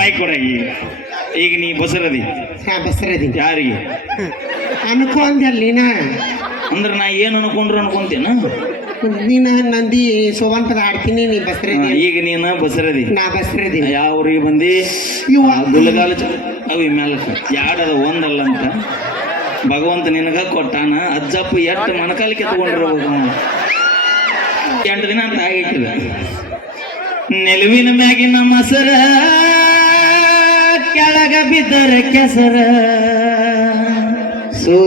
ಮೈ ಕೊಡ ಈಗ ನೀ ಬಸರದಿ ಬಸರದಿ ಯಾರಿಗೆ ಅನ್ಕೊಂದಲ್ಲಿ ಅಂದ್ರೆ ನಾ ಏನು ಅನ್ಕೊಂಡ್ರು ಅನ್ಕೊಂತೇನ ನೀನ ನಂದಿ ಸೋವನ್ ಪದ ಆಡ್ತೀನಿ ನೀ ಬಸರದಿ ಈಗ ನೀನು ಬಸರದಿ ನಾ ಬಸರದಿ ಯಾವ ಊರಿಗೆ ಬಂದಿ ಗುಲಗಾಲ ಅವು ಮ್ಯಾಲಕ್ಕ ಯಾಡದ ಒಂದಲ್ಲ ಅಂತ ಭಗವಂತ ನಿನಗ ಕೊಟ್ಟಾನ ಅಜ್ಜಪ್ಪ ಎಷ್ಟು ಮನಕಾಲಿಕೆ ತಗೊಂಡಿರ್ಬೇಕು 8 ದಿನ ಅಂತ ಆಗೈತಿದ ನೆಲುವಿನ ಮ್ಯಾಗಿನ ಮಸರ ಕೆಳಗ ಬಿದ್ದರ ಕೆಸರ ಸೋ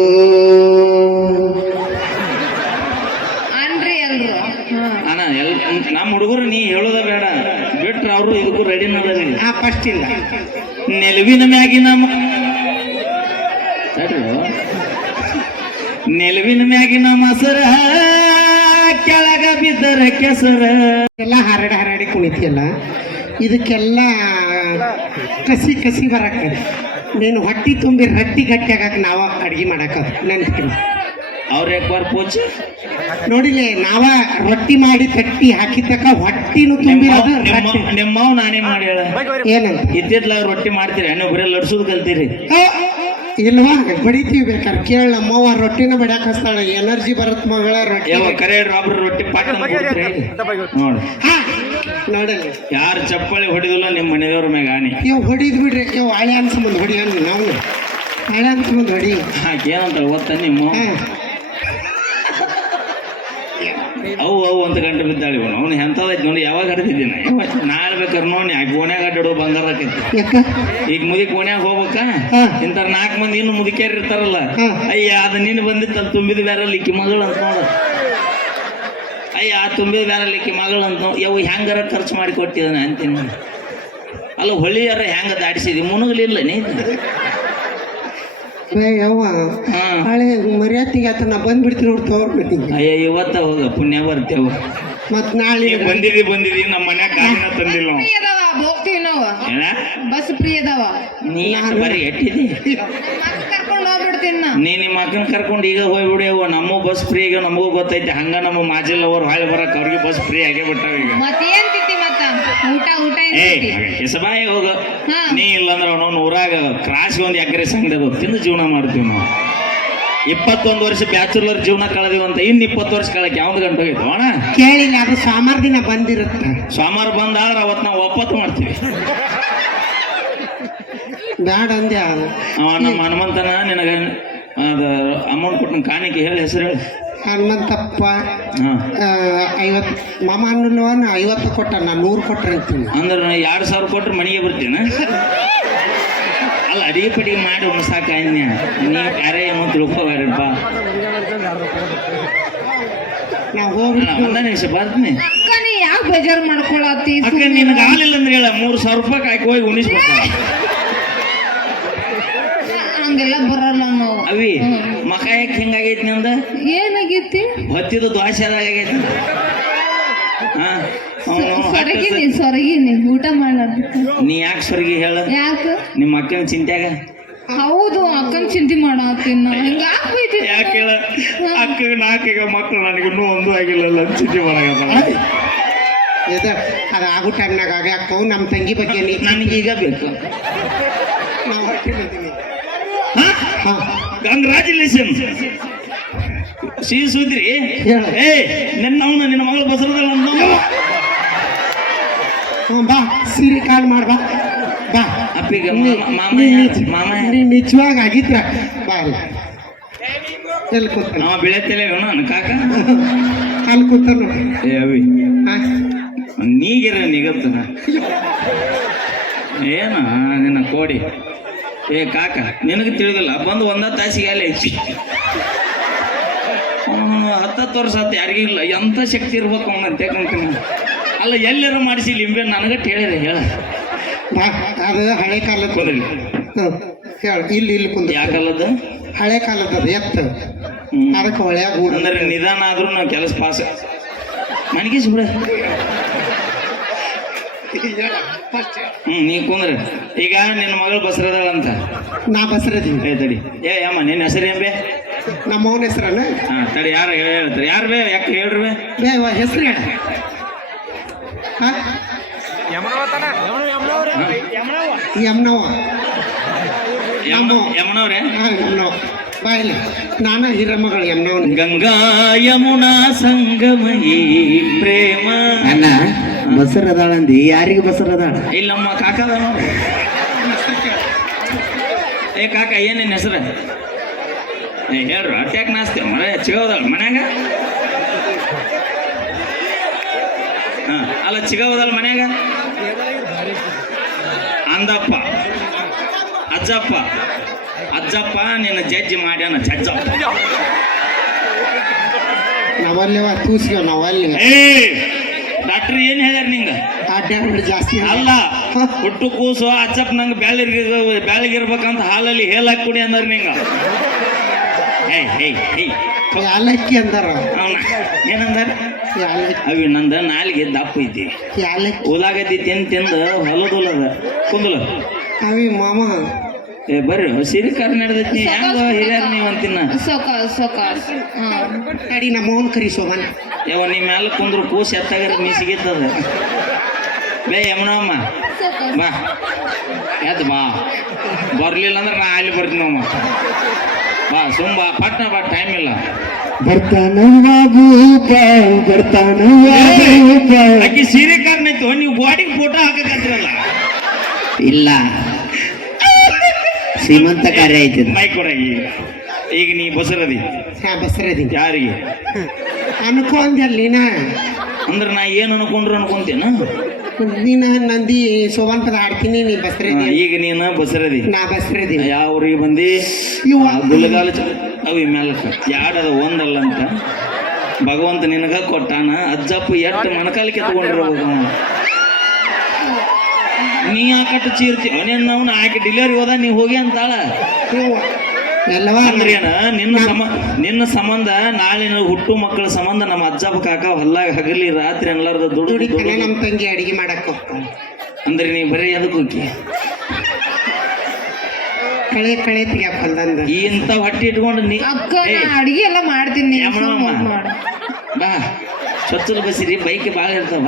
ಅಣ್ಣ ನಮ್ಮ ಹುಡುಗರು ನೀ ಹೇಳೋದ ಬೇಡ ಬಿಟ್ರ ಅವರು ಇದಕ್ಕೂ ರೆಡಿನ ಫಸ್ಟ್ ಇಲ್ಲ ನೆಲುವಿನ ಮ್ಯಾಗಿನ ನೆಲುವಿನ ಮ್ಯಾಗಿನ ಮಸರ ಕೆಳಗ ಬಿದ್ದರ ಕೆಸರ ಎಲ್ಲ ಹರಡಿ ಕುಣಿತಿಯಲ್ಲ ಇದಕ್ಕೆಲ್ಲ ಕಸಿ ಬರಕ ನೀನು ಹೊಟ್ಟಿ ತುಂಬಿ ರಟ್ಟಿ ಗಟ್ಟಿ ಆಗಕ್ಕೆ ನಾವ ಅಡ್ಗೆ ಮಾಡಕ ನೆನ್ಸ್ತೀನಿ ಅವ್ರ ಯಾಕೆ ಪೋಚಿ ನೋಡಿಲೆ ನಾವ ರೊಟ್ಟಿ ಮಾಡಿ ತಟ್ಟಿ ಹಾಕಿದ್ದಕ್ಕ ಹೊಟ್ಟಿನೂ ತುಂಬಿರೋದು ನಿಮ್ಮವ್ ನಾನೇನ್ ಮಾಡಿ ಏನಂತ ಇದ್ದಿದ್ಲ ರೊಟ್ಟಿ ಮಾಡ್ತೀರಿ ನೀವು ಬರೀ ಲಡ್ಸೋದು ಕಲ್ತೀರಿ ಇಲ್ವಾ ಬಡಿತೀವಿ ಬೇಕಾರೆ ಕೇಳ ನಮ್ಮವ್ವ ರೊಟ್ಟಿನ ಬಡಿಯಾಕ ಹಸ್ತಾಳ ಎನರ್ಜಿ ಬರತ್ ಮಗಳ ರೊಟ್ಟಿ ಕರೆ ರಾಬ್ರ ರೊಟ್ಟಿ ಪಾಠ ನೋಡಲಿ ಯಾರು ಚಪ್ಪಳಿ ಹೊಡಿದಿಲ್ಲ ನಿಮ್ಮ ಮನೆಯವ್ರ ಮ್ಯಾಗ ಆಣಿ ಇವ್ ಹೊಡಿದ್ ಬಿಡ್ರಿ ಇವ್ ಹಳೆ ಅನ್ಸ್ಬಂದ್ ಹೊಡಿ ಅನ್ರಿ ನಾವು ಹಳೆ ಅನ್ಸ್ಬಂದ್ ಹೊಡಿ ಏನಂತ ಗೊತ್ತ ನಿಮ್ಮ ಅವು ಅಂತ ಗಂಟೆ ಬಿದ್ದಾಳಿ ಅವ್ನು ಎಂತದೈತಿ ನೋಡಿ ಯಾವಾಗ ಹಡ್ತಿದ್ದೀನಿ ನಾಳೆ ಬೇಕಾರೆ ನೋಡಿ ಕೋಣ್ಯಾಗ ಅಡ್ಡಾಡೋ ಬಂಗಾರ ಆಕೈತಿ ಈಗ ಮುದಿ ಕೋಣ್ಯಾಗ ಹೋಗ್ಬೇಕ ಇಂಥ 4 ಮಂದಿ ಇನ್ನು ಮುದಿಕ್ಯಾರ ಇರ್ತಾರಲ್ಲ ಅಯ್ಯ ಅದು ನೀನು ಬಂದಿತ್ತಲ್ಲ ತುಂಬಿದ ಬೇರೆ ಲಿಕ್ಕಿ ಮಗಳು ಅಂತ ನೋಡ ಅಯ್ಯ ತುಂಬಿದ ಬೇರೆ ಲಿಕ್ಕಿ ಮಗಳು ಅಂತ ಯಾವ ಹೆಂಗಾರ ಖರ್ಚು ಮಾಡಿ ಕೊಟ್ಟಿದ್ದಾನೆ ಅಂತೀನಿ ಅಲ್ಲ ಹೊಳಿಯಾರ ಹೆಂಗ ದಾಡಿಸಿದಿ ಮುನುಗಲಿಲ್ಲ ನೀ ಯವ್ವ ಹಳೆ ಮರ್ಯಾತಿಗೆ ಆತ ನಾ ಬಂದ್ಬಿಡ್ತೀನಿ ನೋಡ್ತವ್ರ ಅಯ್ಯ ಇವತ್ತ ಹೋಗ ಪುಣ್ಯ ಬರ್ತೇವ ಮತ್ ನಾಳೆ ಬಂದಿದಿ ನಮ್ಮ ಮನ್ಯಾಗ ಗಾಡಿನ ತಂದಿಲ್ಲ ಹೋಗ್ತೀವಿ ನಾವು ಬಸ್ ಫ್ರೀ ಅದಾವ ನೀ ಬರೀ ಎಟ್ಟಿದಿ ಕರ್ಕೊಂಡು ಹೋಗ್ಬಿಡ್ತೀನಿ ನಾ ನೀ ನಿಮ್ಮ ಅಕ್ಕನ ಕರ್ಕೊಂಡು ಈಗ ಹೋಗ್ಬಿಡ್ಯವ ನಮ್ಮ ಬಸ್ ಫ್ರೀ ಈಗ ನಮಗೂ ಗೊತ್ತೈತಿ ಹಂಗ ನಮ್ಮ ಮಾಜಿಲ್ ಅವ್ರು ಹಾಳೆ ಬರಕ್ ಅವ್ರಿಗೆ ಬಸ್ ಫ್ರೀ ಆಗೇ ಬಿಟ್ಟಾವ ಈಗ ಮತ್ತೇನ್ ತಿಂತಿ ಮತ್ತ ಊಟ ಹೆಸಬಾಯಿ ಹೋಗ ನೀ ಇಲ್ಲಂದ್ರ ಅವನವ್ನ ಊರಾಗ ಕ್ರಾಸ್ಗೆ ಒಂದು ಎಕರೆ ಸಂಗಡಿ ಅದು ತಿಂದು ಜೀವನ ಮಾಡ್ತೀವಿ ನಾವು 21 ವರ್ಷ ಬ್ಯಾಚುಲರ್ ಜೀವನ ಕಳೆದಿವಂತ ಇನ್ನು 20 ವರ್ಷ ಕಳಕ್ಕೆ ಯಾವ್ದು ಗಂಟೆ ಹೋಗಿತ್ತು ಅಣ್ಣ ಕೇಳಿಲ್ಲ ಅದು ಸೋಮವಾರ ದಿನ ಬಂದಿರುತ್ತೆ ಸೋಮವಾರ ಬಂದಾದ್ರೆ ಅವತ್ತು ನಾವು ಒಪ್ಪತ್ತು ಮಾಡ್ತೀವಿ ಬ್ಯಾಡ ಅಂದೆ ನಮ್ಮ ಹನುಮಂತನ ನಿನಗ ಅದು ಅಮೌಂಟ್ ಕೊಟ್ಟು ಕಾಣಿಕೆ ಹೇಳಿ ಹೆಸರು ಹೇಳಿ ಹನುಮಂತಪ್ಪ 50 ಮಾಮ ಅನ್ನುವ 50 ಕೊಟ್ಟ ನಾ 100 ಕೊಟ್ರೆ ಅಂತೀನಿ ಅಂದ್ರೆ 2000 ಕೊಟ್ರೆ ಮನೆಗೆ ಬರ್ತೀನಿ ಅಲ್ಲ ಅಡಿಗೆ ಪಡಿಗೆ ಮಾಡಿ ಉಣ್ಸಾಕ ಅನ್ಯ ನೀವು ಯಾರೇ ಏನೋ ತಿಳ್ಕೋಬಾರಪ್ಪ ನಾ ಹೋಗಿ ಒಂದ ನಿಮಿಷ ಬರ್ತೀನಿ ಅಕ್ಕನೇ ಯಾವ ಬೇಜಾರು ಮಾಡ್ಕೊಳತ್ತಿ ಅಕ್ಕ ನಿನಗೆ ಆಗಲಿಲ್ಲ ಅಂದ್ರೆ ಹೇಳ 3000 ರೂಪಾಯಿ ಹಾಕಿ ಹೋಗಿ ಉಣಿಸ್ಬೇಕು ಹಂಗೆಲ್ಲ ಬರಲ್ಲ ನಾವು ಅವಿ ಮಕ ಯಾಕೆ ಹಿಂಗಾಗೈತಿ ನಿಂದ ಏನಾಗೈತಿ ಹೊತ್ತಿದ್ದು ದ್ವಾಸೆದಾಗ ಆಗೈತಿ ಸೊರಗಿನಿ ಊಟ ಮಾಡ್ಲಾರ್ದ ನೀ ಯಾಕೆ ಸ್ವರ್ಗಿ ಹೇಳ ಯಾಕ ನಿಮ್ಮ ಅಕ್ಕನ ಚಿಂತ್ಯಾಗ ಹೌದು ಅಕ್ಕನ ಚಿಂತೆ ಮಾಡತ್ತೀನ ಹಿಂಗಾಗ್ಬೈತಿ ಯಾಕೆ ಹೇಳ ಅಕ್ಕಗೆ 4 ಮಕ್ಕಳು ನನಗೆ ಇನ್ನೂ ಒಂದು ಆಗಿಲ್ಲ ಚಿಂತೆ ಮಾಡಾಗ ಅದು ಆಗೋ ಟೈಮ್ನಾಗ ಆಗ ಅಕ್ಕವು ನಮ್ಮ ತಂಗಿ ಬಗ್ಗೆ ನನಗೀಗ ಬೇಕು ನಾವು ಹೊಟ್ಟಿದ್ದೀನಿ ಕಂಗ್ರಾಚುಲೇಷನ್ ಸಿಹಿ ಸುದ್ರಿ ಏ ನಿನ್ನ ಮಗಳು ಬಸರದಲ್ಲ ಬಾ ಸೀರೆ ಕಾಲ್ ಮಾಡ್ಬಾ ಬಾ ಅಪ್ಪಿಗೆ ಮಾಮ ನಿಜವಾಗ ಆಗಿದ್ರ ಬಾ ಎಲ್ಲಿ ಕೂತ ನಾವು ಬೆಳೆತೇವೆ ಕಾಕ ಅಲ್ಲಿ ಕೂತ ಏ ಅವಿ ನೀಗಿರ ನಿಗತ್ತನ ಏನ ನಿನ್ನ ಕೋಡಿ ಏ ಕಾಕ ನಿನಗೆ ತಿಳಿದಿಲ್ಲ ಬಂದು 1 ತಾಸಿಗೆ ಅಲ್ಲಿ 10 ವರ್ಷ ಆತ ಯಾರಿಗಿಲ್ಲ ಎಂಥ ಶಕ್ತಿ ಇರ್ಬೇಕು ಅವನಂತ ಯಾಕಂತೀನಿ ಅಲ್ಲ ಎಲ್ಲರೂ ಮಾಡಿಸಿ ಲಿಂಬೆ ನನಗಟ್ಟು ಹೇಳಿದೆ ಹೇಳ ಅದು ಹಳೆ ಕಾಲದ ಕುಂದ್ರಿ ಹೇಳ ಇಲ್ಲಿ ಕುಂದ ಯಾವ ಕಾಲದ ಹಳೆ ಕಾಲದ ಎತ್ತ ಅದಕ್ಕೆ ಹೊಳ್ಯಾಗ ಅಂದ್ರೆ ನಿಧಾನ ಆದ್ರೂ ನಾವು ಕೆಲಸ ಪಾಸ್ ಮನಗಿಸ್ ಬಿಡ ನೀ ಕುಂದ್ರೆ ಈಗ ನಿನ್ನ ಮಗಳು ಬಸರದಾಳ ಅಂತ ನಾ ಬಸರದೀನಿ ತಡಿ ಏ ಅಮ್ಮ ನಿನ್ನ ಹೆಸರು ಏನ್ ಬೇ ನಮ್ಮ ಅವನ ಹೆಸರನ್ನ ತಡಿ ಯಾರು ಹೇಳ್ತಾರೆ ಯಾರು ಬೇ ಯಾಕೆ ಹೇಳ್ರಿ ಬೇ ಹೆಸರು ಹೇಳ ಯಮ್ನವ ಯಮನವ್ರೆ ಯಮ್ನವ ಬಾಯಲ್ಲಿ ನಾನು ಹಿರಮಗಳು ಯಮ್ನವನ್ ಗಂಗಾ ಯಮುನಾ ಸಂಗಮಯಿ ಪ್ರೇಮ ಅಣ್ಣ ಬಸರ್ ಅದಾಳಂದಿ ಯಾರಿಗೆ ಬಸರ್ ಅದಾಳ ಇಲ್ಲ ನಮ್ಮ ಕಾಕದ ನೋಡ್ರಿ ಏ ಕಾಕ ಏನೇನು ಹೆಸರು ಏ ಹೇಳ್ರು ಅಟ್ಯಾಕ್ ನಾಸ್ತಿ ಮರ ಚಿಗವದಳ ಮನ್ಯಾಗ ಹಾ ಅಲ್ಲ ಚಿಗವದಳ ಮನ್ಯಾಗ ಅಂದಪ್ಪ ಅಜ್ಜಪ್ಪ ನಿನ್ನ ಜಡ್ಜಿ ಮಾಡ್ಯಾನ ಜಜ್ಜಪ್ಪ ನಾವಲ್ಲೇವ ತೂಸ್ಗ ನಾವಲ್ಲಿ ಏ ಡಾಕ್ಟರ್ ಏನ್ ಹೇಳ್ಯಾರ ನಿಂಗ ಅಡ್ಡಾಡ್ಬಿಡು ಜಾಸ್ತಿ ಅಲ್ಲ ಹುಟ್ಟು ಕೂಸು ಅಜ್ಜಪ್ಪ ನಂಗೆ ಬ್ಯಾಳಿಗಿರ್ಬೇಕಂತ ಹಾಲಲ್ಲಿ ಹೇಳಕ್ ಕುಡಿ ಅಂದ್ರ ನಿಂಗ ಯಾಲಕ್ಕಿ ಅಂದಾರ ಅವನ ಏನಂದಾರ ಯಾಲಕ್ಕಿ ಅವಿ ನಂದ ನಾಲಿಗೆ ದಪ್ಪ ಐತಿ ಯಾಲಕ್ಕಿ ಉಲಾಗತಿ ತಿಂದು ಹೊಲದೊಲದ ಕುಂದಲ ಅವಿ ಮಾಮ ಏ ಬರ್ರಿ ಸಿರಿಕಾರ ನಡೆದೈತಿ ಹೆಂಗ ಹಿರಿಯರ್ ನೀವ್ ಅಂತಿನ ಸೊಕಾಸ್ ನಡಿ ನಮ್ಮವನ್ ಕರಿಸೋವನ್ ಯಾವ ನಿಮ್ಮ ಮ್ಯಾಲ ಕುಂದ್ರು ಕೂಸ್ ಎತ್ತಾಗರ ಮೀಸಿಗಿತ್ತದ ಬೇ ಯಮನಮ್ಮ ಬಾ ಎದ್ದು ಬಾ ಬರ್ಲಿಲ್ಲ ಅಂದ್ರೆ ನಾ ಅಲ್ಲಿ ಬರ್ತೀನಮ್ಮ ಬಾ ಸುಮ್ಮ ಪಟ್ನ ಬಾ ಟೈಮ್ ಇಲ್ಲ ಆಕಿ ಸೀರೆ ಕಾರ್ನೈತು ನೀವು ಬಾಡಿಗೆ ಫೋಟೋ ಹಾಕಕತ್ತಿರಲ್ಲ ಇಲ್ಲ ಶ್ರೀಮಂತ ಕಾರ್ಯ ಐತಿ ಮೈ ಕೊಡ ಈಗ ನೀ ಬಸರದಿ ಹಾ ಬಸರದೀನಿ ಯಾರಿಗೆ ಅನ್ಕೊಂಡ್ಯಲ್ಲ ನೀನ ಅಂದ್ರೆ ನಾ ಏನು ಅನ್ಕೊಂತೇನ ನೀನ ನಂದಿ ಸೋವನ್ ಪದ ಆಡ್ತೀನಿ ನೀ ಬಸರದಿ ಈಗ ನೀನು ಬಸರದಿ ನಾ ಬಸರದೀನಿ ಯಾವ ಊರಿಗೆ ಬಂದಿ ಇವ ಗುಲಗಾಲ ಅವಿ ಮ್ಯಾಲಕ್ಕ ಯಾಡದ ಒಂದಲ್ಲ ಅಂತ ಭಗವಂತ ನಿನಗ ಕೊಟ್ಟಾನ ಅಜ್ಜಪ್ಪ ಎಷ್ಟು ಮನಕಾಲಿಕೆ ತಗೊಂಡಿರ್ಬೇಕು ನೀ ಯಾಕಟ್ಟು ಚೀರ್ತೀವ ನಾವು ಆಕೆ ಡಿಲಿವರಿ ಹೋದ ನೀ ಹೋಗಿ ಅಂತಾಳ ಎಲ್ಲವ ಅಂದ್ರೇನ ನಿನ್ನ ಸಂಬಂಧ ನಾಳೆ ಹುಟ್ಟು ಮಕ್ಕಳ ಸಂಬಂಧ ನಮ್ಮ ಅಜ್ಜಪ್ಪ ಕಾಕ ಹೊಲ್ಲಾಗ ಹಗಲಿ ರಾತ್ರಿ ಎಲ್ಲಾರ್ದ ದುಡಿತಾನೆ ನಮ್ಮ ತಂಗಿ ಅಡಿಗೆ ಮಾಡಕ್ ಹೋಗ್ತಾನೆ ಅಂದ್ರೆ ನೀ ಬರೀ ಅದಕ್ಕೆ ಹೋಗಿ ಕಳೆ ತೆಗ್ಯಾಕ ಹೊಲ್ದಂದ ಇಂಥ ಹೊಟ್ಟೆ ಇಟ್ಕೊಂಡು ನೀ ಅಕ್ಕ ನಾ ಅಡಿಗೆ ಎಲ್ಲ ಮಾಡ್ತೀನಿ ಬಾ ಸ್ವಚ್ಛಲ ಬಸಿರಿ ಬೈಕ್ ಭಾಳ ಇರ್ತಾವ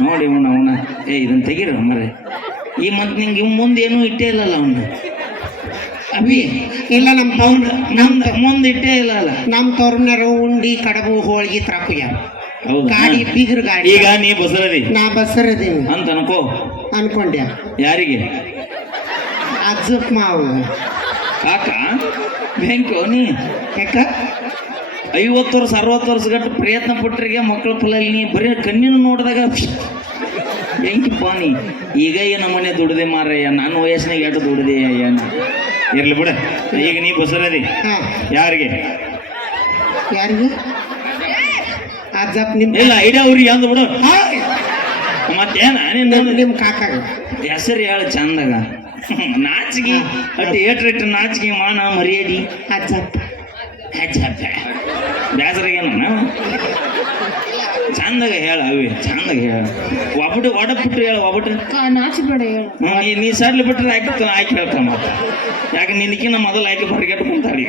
ನೋಡಿ ಅವನ ಇದನ್ನ ತೆಗೀರ ಮರೆ ಈ ಮಂತ್ ನಿಂಗೆ ಮುಂದೆ ಏನೂ ಇಟ್ಟೇ ಇಲ್ಲಲ್ಲ ಅವನು ಅಭಿ ಇಲ್ಲ ನಮ್ಮ ತವ್ರ ಮುಂದೆ ಇಟ್ಟೇ ಇಲ್ಲಲ್ಲ ನಮ್ಮ ತವ್ರನರು ಉಂಡಿ ಕಡಬು ಹೋಳಿಗೆ ತ್ರಾಪುಯ ಹೌದಾ ಗಾಡಿ ಬೀಗ್ರ ಗಾಡಿ ಈಗ ನೀ ಬಸರದಿ ನಾ ಬಸರದೀನಿ ಅಂತ ಅನ್ಕೋ ಅನ್ಕೊಂಡ್ಯ ಯಾರಿಗೆ ಅಜ್ಜಪ್ಪ ಮಾವು ಕಾಕ ಬ್ಯಾಂಕು ನೀ ಯಾಕ 50 ವರ್ಷ 60 ವರ್ಷ ಗಟ್ಟು ಪ್ರಯತ್ನ ಪಟ್ಟರಿಗೆ ಮಕ್ಕಳ ಫಲಲ್ಲಿ ನೀ ಬರೀ ಕಣ್ಣಿನ ನೋಡಿದಾಗ ಹೆಂಗಿಪ್ಪ ನೀ ಈಗ ನಮ್ಮನೆ ದುಡ್ದೆ ಮಾರಯ್ಯ ನನ್ನ ವಯಸ್ಸಿನಾಗ ಎಷ್ಟು ದುಡ್ದೆ ಅಯ್ಯನ ಇರ್ಲಿ ಬಿಡ ಈಗ ನೀ ಬಸರದಿ ಹಾ ಯಾರಿಗೆ ಯಾರಿಗೆ ಅಜ್ಜಪ್ಪ ನಿಮ್ ಇಲ್ಲ ಐಡಿಯಾ ಅವ್ರಿಗೆ ಅಂದ್ ಬಿಡು ಮತ್ತೇನ ನಿಮ್ ಕಾಕಾಗ ಹೆಸರು ಹೇಳ ಚಂದಾಗ ನಾಚಿಗೆ ಅಟ್ಟು ಏಟ್ರಿಟ್ಟು ನಾಚಿಗೆ ಮಾನ ಮರ್ಯಾದಿ ಅಜ್ಜಪ್ಪ ಬೇಸರಾಗೇನ ಚಂದಾಗ ಹೇಳ ಅವಿ ಚಂದಾಗ ಹೇಳ ಒಡಬಿಟ್ರು ಹೇಳ ಒಬ್ಬಟ್ಟು ನಾಚಿಬೇಡ ಹೇಳು ನೀ ಸಡ್ಲಿ ಬಿಟ್ರೆ ಆಯ್ಕೆ ಹೇಳ್ತಾನ ಯಾಕೆ ನಿನಕಿನ್ನ ಮೊದಲು ಆಯ್ಕೆ ಹೊರಗೆಟ್ಟು ಕುಂತಾಡಿ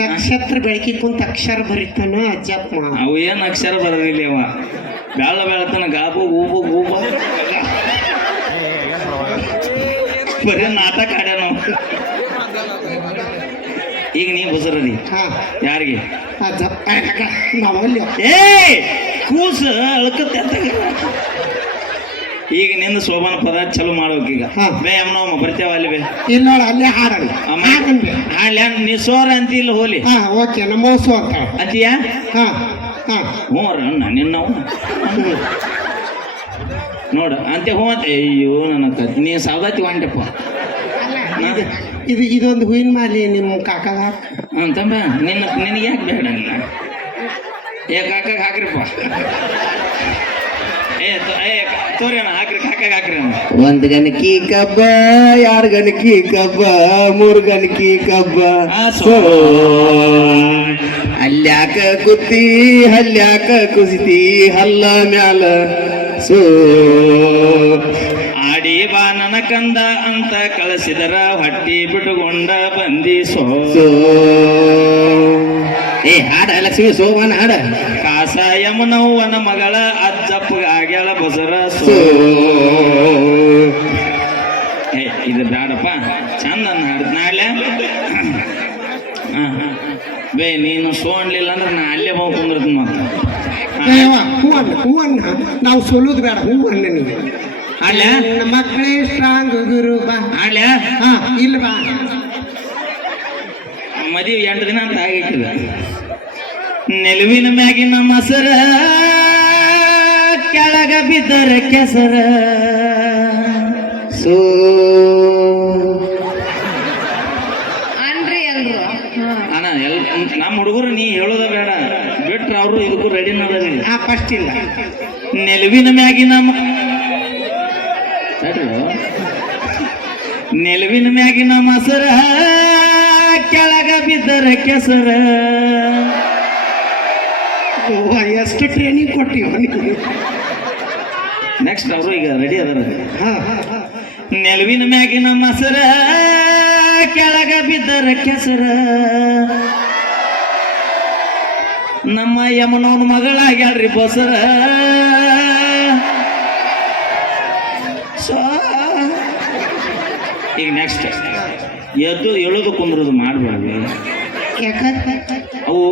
ನಕ್ಷತ್ರ ಬೆಳಕಿ ಕುಂತ ಅಕ್ಷರ ಬರೀತಾನ ಅಜ್ಜಪ್ಪ ಮಾವ ಅವು ಏನು ಅಕ್ಷರ ಬರೋದಿಲ್ಲ ಅವ ಬೆಳತನ ಗಾಬು ಗೂಬು ಗೂಬ ಬರೀ ನಾಟಕ ಆಡ್ಯ ನಾವು ಈಗ ನೀ ಬಸರದಿ ಹಾ ಯಾರಿಗೆ ಅಜ್ಜಪ್ಪ ನಾವಲ್ಲಿ ಏ ಕೂಸ ಅಳ್ಕತ್ತೆ ಈಗ ನಿಂದ ಶೋಭಾನ ಪದ ಚಲೋ ಮಾಡ್ಬೇಕೀಗ ಹಾ. ಬೇ ಅಮ್ಮನವಮ್ಮ ಬರ್ತೇವ ಅಲ್ಲಿ ಬೇ ಇಲ್ಲ ನೋಡ ಅಲ್ಲೇ ಹಾಡಲ್ಲ ಹಾಡನ್ಬೆ ಹಾಡ್ಲಿ ನೀ ಸೋರ ಅಂತಿಲ್ಲ ಹೋಲಿ ಹಾ ಓಕೆ ನಮೋಸು ಅಂತ ಅಂತೀಯಾ ಹಾ ಹಾ ಹ್ಞೂ ಅಣ್ಣ ನಿನ್ನವ ನೋಡು ಅಂತೆ ಹ್ಞೂ ಅಂತ ಅಯ್ಯೋ ನನ್ನ ನೀ ಸಾವದಾತಿ ವಾಂಟಪ್ಪ ಇದೊಂದು ಹೂವಿನ ಮಾಲಿ ನಿಮ್ಮ ಕಾಕಾಗ ಅಂತಂಬ ನಿನಗೆ ಯಾಕೆ ಬೇಡ ನಿನ್ನ ಕಾಕಾಗ ಹಾಕ್ರಿಪ್ಪ ತೋರಿ ಅಣ್ಣ ಹಾಕ್ರಿ ಕಾಕಾಗ ಹಾಕ್ರಿ ಅಣ್ಣ ಒಂದ್ ಗಣಕಿ ಕಬ್ಬ 2 ಗಣಕಿ ಕಬ್ಬ 3 ಗಣಕಿ ಕಬ್ಬ ಸೋ ಅಲ್ಯಾಕ ಕುತ್ತಿ ಹಲ್ಯಾಕ ಕುಸಿತಿ ಹಲ್ಲ ಮ್ಯಾಲ ಸೋ ಆಡಿ ಬಾ ನನ್ನ ಕಂದ ಅಂತ ಕಳಿಸಿದರ ಹೊಟ್ಟಿ ಬಿಟ್ಟುಕೊಂಡ ಬಂದಿ ಸೋ ಏ ಹಾಡ ಲಕ್ಷ್ಮಿ ಸೋಮನ್ ಹಾಡ ಕಾಸ ಯಮನವ್ವನ ಮಗಳ ಅಜ್ಜಪ್ಪಗ ಆಗ್ಯಾಳ ಪಸರ ಸೋ ಏ ಇದು ಬ್ಯಾಡಪ್ಪ ಚಂದ ಹಾಡು ನಾಳೆ ಬೇ ನೀನು ಸೋ ಅನ್ಲಿಲ್ಲ ಅಂದ್ರೆ ನಾ ಅಲ್ಲೇ ಬಂದು ಕುಂದಿರ್ತೀನಿ ಮತ್ತೆ ಹೂ ಅನ್ನ ನಾವು ಸೋಲೋದು ಬೇಡ ಹೂ ಅನ್ನ ನೀವು ಅಲ್ಲ ನನ್ನ ಮಕ್ಕಳೇ ಸ್ಟ್ರಾಂಗ್ ಗುರು ಬಾ ಅಲ್ಲ ಹಾ ಇಲ್ಲ ಬಾ ಮದುವೆ 8 ದಿನ ಅಂತ ಆಗೈತಿದ ನೆಲುವಿನ ಮ್ಯಾಗಿನ ಮಸರ ಕೆಳಗ ಬಿದ್ದರ ಕೆಸರ ಸೋ ಅನ್ರಿ ಎಲ್ರು ಅಣ್ಣ ನಮ್ಮ ಹುಡುಗರು ನೀ ಹೇಳೋದ ಬೇಡ ಬಿಟ್ರ ಅವರು ಇದಕ್ಕೂ ರೆಡಿನ ಹಾ ಫಸ್ಟ್ ಇಲ್ಲ ನೆಲುವಿನ ಮ್ಯಾಗಿನ ನೆಲುವಿನ ಮ್ಯಾಗಿನ ಮಸರ ಕೆಳಗ ಬಿದ್ದರ ಕೆಸರ ಓ ಎಷ್ಟು ಟ್ರೈನಿಂಗ್ ಕೊಟ್ಟಿವ ನೀವು ನೆಕ್ಸ್ಟ್ ಅವರು ಈಗ ರೆಡಿ ಅದಾರ ಹಾ ನೆಲುವಿನ ಮ್ಯಾಗಿನ ಮಸರ ಕೆಳಗ ಬಿದ್ದರ ಕೆಸರ ನಮ್ಮ ಯಮನವನ ಮಗಳಾಗ್ಯಾಳ್ರಿ ಬಸರ ಈಗ ನೆಕ್ಸ್ಟ್ ಎದ್ದು ಎಳೋದು ಕುಂದ್ರದು ಮಾಡ್ಬೇಡ್ರಿ ಯಾಕ ಅವು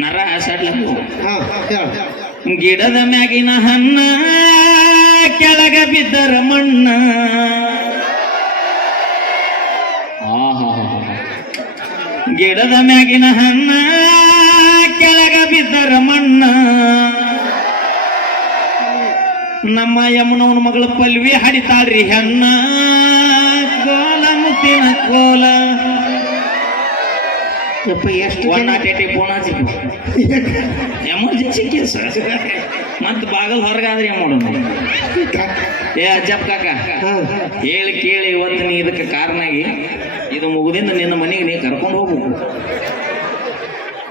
ನರ ಸಡ್ಲವು ಹಾ ಹೇಳ ಗಿಡದ ಮ್ಯಾಗಿನ ಹಣ್ಣ ಕೆಳಗ ಬಿದ್ದರ ಮಣ್ಣ ಗಿಡದ ಮ್ಯಾಗಿನ ಹಣ್ಣ ಕೆಳಗ ಬಿದ್ದರ ಮಣ್ಣ ನಮ್ಮ ಯಮುನವನ ಮಗಳ ಪಲ್ವಿ ಹಡಿತಾಳ್ರಿ ಹೆಣ್ಣ ಕೋಲ ಮುತ್ತಿನ ಕೋಲ ಯಪ್ಪ ಎಷ್ಟು ಜನ 180 ಫೋನ್ ಹಚ್ಚಿ ಎಮರ್ಜೆನ್ಸಿ ಕೇಸ್ ಮತ್ತೆ ಬಾಗಲ್ ಹೊರಗಾದ್ರೆ ಏನ್ ಮಾಡೋಣ ಏ ಅಜ್ಜಪ್ಪ ಕಾಕ ಹಾ ಹೇಳಿ ಕೇಳಿ ಇವತ್ತು ನೀ ಇದಕ್ಕೆ ಕಾರಣಾಗಿ ಇದು ಮುಗುದಿಂದ ನಿನ್ನ ಮನೆಗೆ ನೀ ಕರ್ಕೊಂಡು ಹೋಗ್ಬೇಕು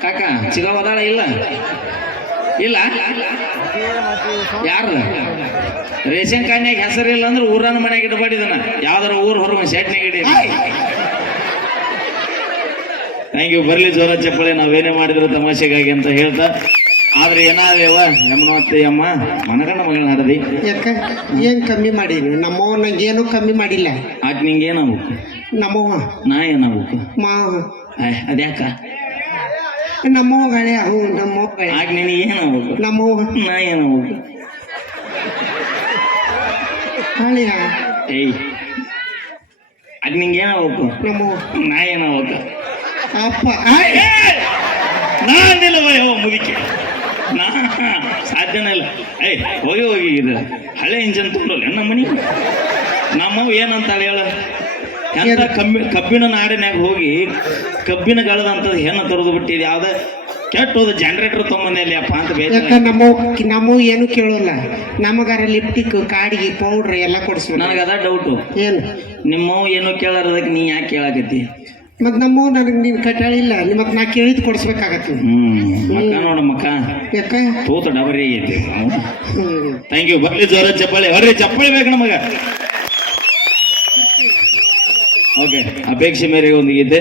ಕಾಕ ಚಿಗವದಾಳ ಇಲ್ಲ ಇಲ್ಲ ಯಾರ ರೇಷನ್ ಕಾರ್ಡ್ನಾಗ ಹೆಸರಿಲ್ಲ ಅಂದ್ರೆ ಊರನ ಮನೆಗೆ ಇಟ್ಬಾಡಿದನ ಯಾವ್ದಾರ ಊರ್ ಹೊರಗ ಶೆಟ್ನಾಗ ಇಡಿ ಥ್ಯಾಂಕ್ ಯು ಬರ್ಲಿ ಜೋರ ಚಪ್ಪಳೆ ನಾವೇನೇ ಮಾಡಿದ್ರು ತಮಾಷೆಗಾಗಿ ಅಂತ ಹೇಳ್ತಾ ಆದ್ರೆ ಏನಾದ್ಯವ ಯಮನವತ್ತಿ ಅಮ್ಮ ಮನಗಂಡ ಮಗಳ ಹಾಡದಿ ಯಾಕ ಏನ್ ಕಮ್ಮಿ ಮಾಡೀನಿ ನಮ್ಮವ್ವ ನಂಗೆ ಏನು ಕಮ್ಮಿ ಮಾಡಿಲ್ಲ ಆಗ ನಿಂಗೆ ಏನಾಗ್ಬೇಕು ನಮ್ಮವ್ವ ನಾ ಏನಾಗ್ಬೇಕು ಮಾವ ಅದ್ಯಾಕ ನಮ್ಮವ್ವ ಗಳೆ ಹ್ಞೂ ನಮ್ಮವ್ವ ಗಳೆ ಆಗ ನಿನಗೆ ಏನಾಗ್ಬೇಕು ನಮ್ಮವ್ವ ನಾ ಏನಾಗ್ಬೇಕು ಹಳಿಯ ಏಯ್ ಆಗ ನಿಂಗೆ ಏನಾಗ್ಬೇಕು ನಮ್ಮವ್ವ ನಾ ಏನಾಗ್ಬೇಕು ಅಪ್ಪ ನಾನಿಲ್ಲವ ಯಾವ ಮುಗಿಕೆ ನಾ ಸಾಧ್ಯನೇ ಇಲ್ಲ ಏಯ್ ಹೋಗಿ ಹೋಗಿ ಇದು ಹಳೆ ಇಂಜನ್ ತೊಗೊಂಡಲ್ಲ ನಮ್ಮ ಮನೆ ನಮ್ಮವ್ ಏನಂತಾಳೆ ಹೇಳ ಎಂತ ಕಬ್ಬಿನ ನಾಡಿನಾಗ ಹೋಗಿ ಕಬ್ಬಿನ ಗಳದಂಥದ್ದು ಹೆಣ್ಣು ತರದು ಬಿಟ್ಟಿದ್ದು ಯಾವ್ದ ಕೆಟ್ಟ ಹೋದ ಜನರೇಟರ್ ತೊಗೊಂಬಂದಲ್ಲಿ ಅಪ್ಪ ಅಂತ ಯಾಕ ಬೇಜಾರ ನಮ್ಮವ್ ಏನು ಕೇಳೋಲ್ಲ ನಮಗಾರ ಲಿಪ್ಟಿಕ್ ಕಾಡಿಗೆ ಪೌಡ್ರ್ ಎಲ್ಲ ಕೊಡಿಸ್ಬೇಕು ನನಗೆ ಅದ ಡೌಟು ಏನು ನಿಮ್ಮವ್ ಏನೋ ಕೇಳಾರದಕ್ಕೆ ನೀ ಯಾಕೆ ಕೇಳಾಕತ್ತಿ ಮತ್ ನಮ್ಮವ್ ನನಗೆ ನೀನು ಕಟ್ಟಾಳಿಲ್ಲ ನಿಮಗ್ ನಾ ಕೇಳಿದ್ ಕೊಡಿಸ್ಬೇಕಾಗತ್ತೆ ಮಕ್ಕ ನೋಡ ಮಕ್ಕ ಯಾಕ ತೂತ ಡಬರಿ ಐತಿ ಹ್ಮ್ ಥ್ಯಾಂಕ್ ಯು ಬರ್ಲಿ ಜೋರ ಚಪ್ಪಾಳೆ ಹೊರ್ರಿ ಚಪ್ಪಾಳೆ ಬೇಕು ನಮಗ ಓಕೆ ಅಪೇಕ್ಷೆ ಮೇರೆಗೆ ಒಂದು ಗೀತೆ